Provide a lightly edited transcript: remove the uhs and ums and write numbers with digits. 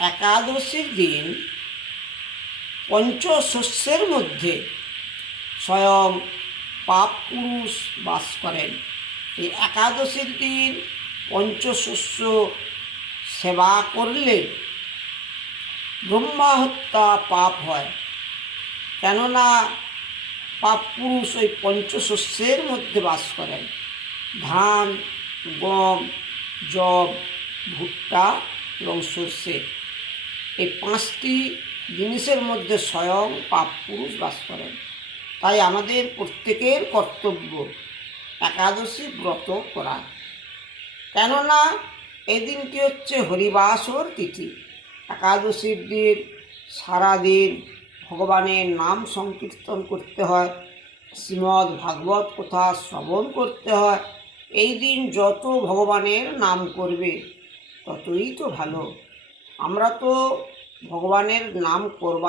একাদশীর দিন পঞ্চশস্যের মধ্যে স্বয়ং পাপ পুরুষ বাস করেন। এই একাদশীর দিন পঞ্চশস্য সেবা করলে ব্রহ্মা হত্যা পাপ হয়, কেননা পাপ পুরুষ ওই পঞ্চশস্যের মধ্যে বাস করেন। ধান, গম, যব, ভুট্টা এবং সর্ষে, এই পাঁচটি জিনিসের মধ্যে স্বয়ং পাপ পুরুষ বাস করেন। তাই আমাদের প্রত্যেকের কর্তব্য একাদশী ব্রত করা, কেননা এই দিনটি হচ্ছে হরিবাসর তিথি। একাদশীর দিন সারাদিন ভগবানের নাম সংকীর্তন করতে হয়, শ্রীমদ্ ভাগবত কথা শ্রবণ করতে হয়। এই দিন যত ভগবানের নাম করবে ততই তো ভালো। আমরা তো ভগবানের নাম করব